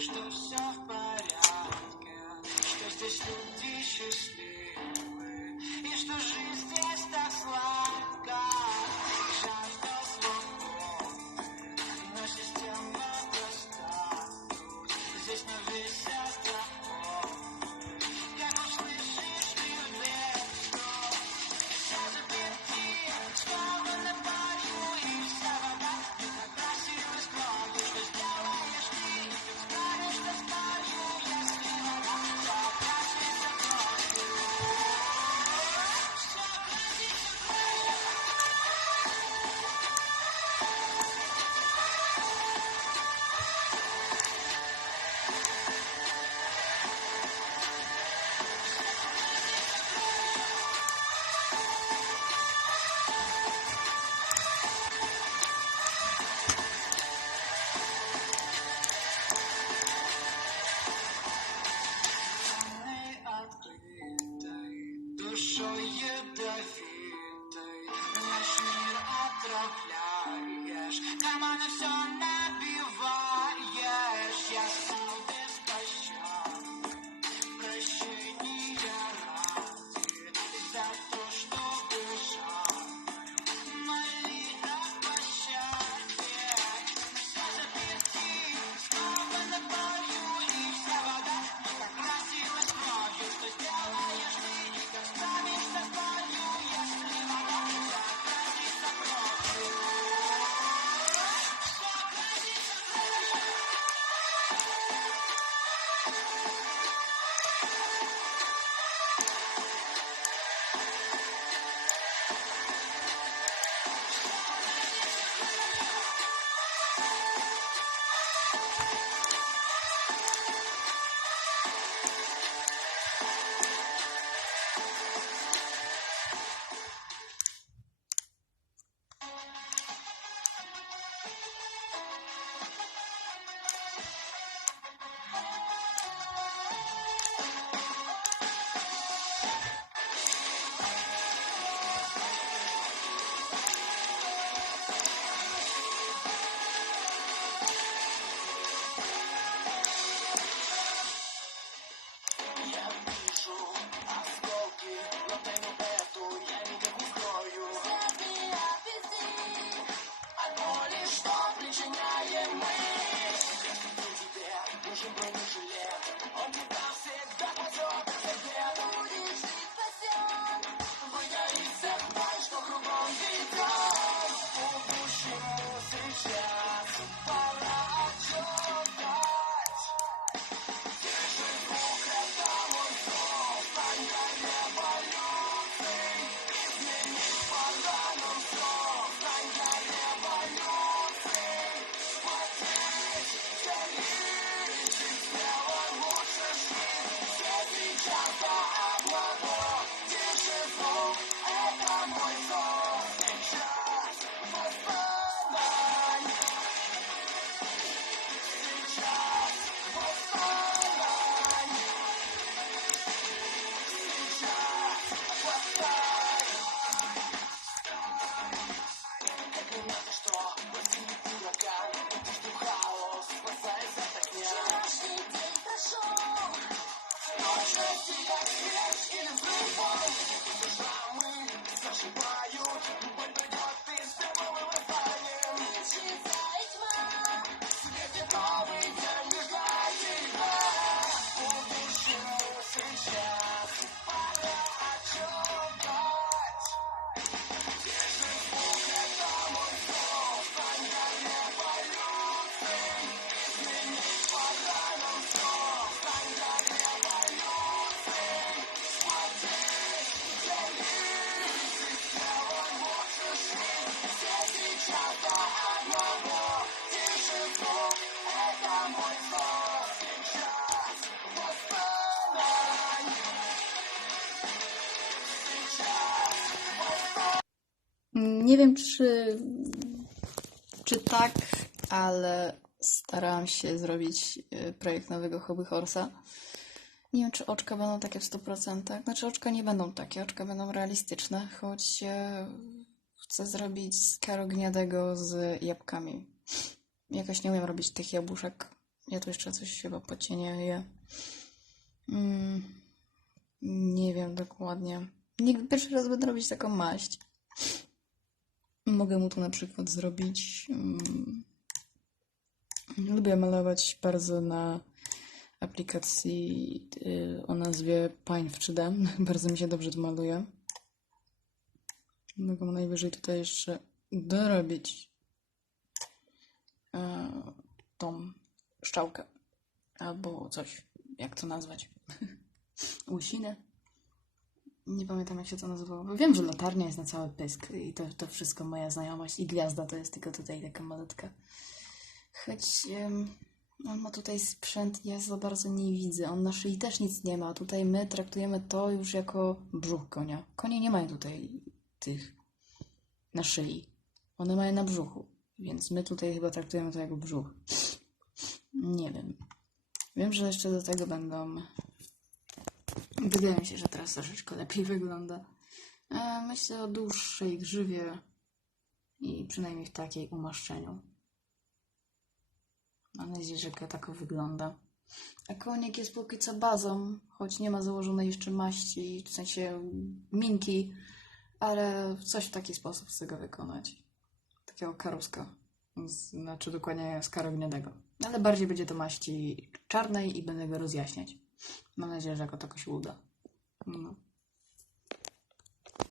что все в порядке, что здесь люди счастливы. time on the show. Nie wiem, czy, czy tak, ale starałam się zrobić e, projekt nowego Hobby Horse'a. Nie wiem, czy oczka będą takie w 100%. Znaczy, oczka nie będą takie, oczka będą realistyczne, choć e, chcę zrobić skarogniadego z jabłkami. Jakoś nie umiem robić tych jabłuszek. Ja tu jeszcze coś chyba pocienię je. Mm, nie wiem dokładnie. Nigdy pierwszy raz będę robić taką maść. Mogę mu tu na przykład zrobić. Mm, lubię malować bardzo na aplikacji y, o nazwie Pine w 3D. Bardzo mi się dobrze to maluje. Mogę najwyżej tutaj jeszcze dorobić e, tą szczałkę. Albo coś, jak to nazwać? Łysinę? Nie pamiętam, jak się to nazywało. Wiem, że latarnia jest na cały pysk i to, to wszystko moja znajomość. I gwiazda to jest tylko tutaj taka malutka. Choć em, on ma tutaj sprzęt, ja za bardzo nie widzę. On na szyi też nic nie ma. Tutaj my traktujemy to już jako brzuch konia. Konie nie mają tutaj tych na szyi. One mają na brzuchu. Więc my tutaj chyba traktujemy to jako brzuch. Nie wiem. Wiem, że jeszcze do tego będą. Wydaje mi się, że teraz troszeczkę lepiej wygląda. E, myślę o dłuższej grzywie i przynajmniej w takiej umaszczeniu. Mam nadzieję, że tak wygląda. A konik jest póki co bazą, choć nie ma założonej jeszcze maści, w sensie minki, ale coś w taki sposób chcę go wykonać. Takiego karuska. Znaczy dokładnie z karabinowego. Ale bardziej będzie to maści czarnej i będę go rozjaśniać. Mam nadzieję, że jako tako się uda. No.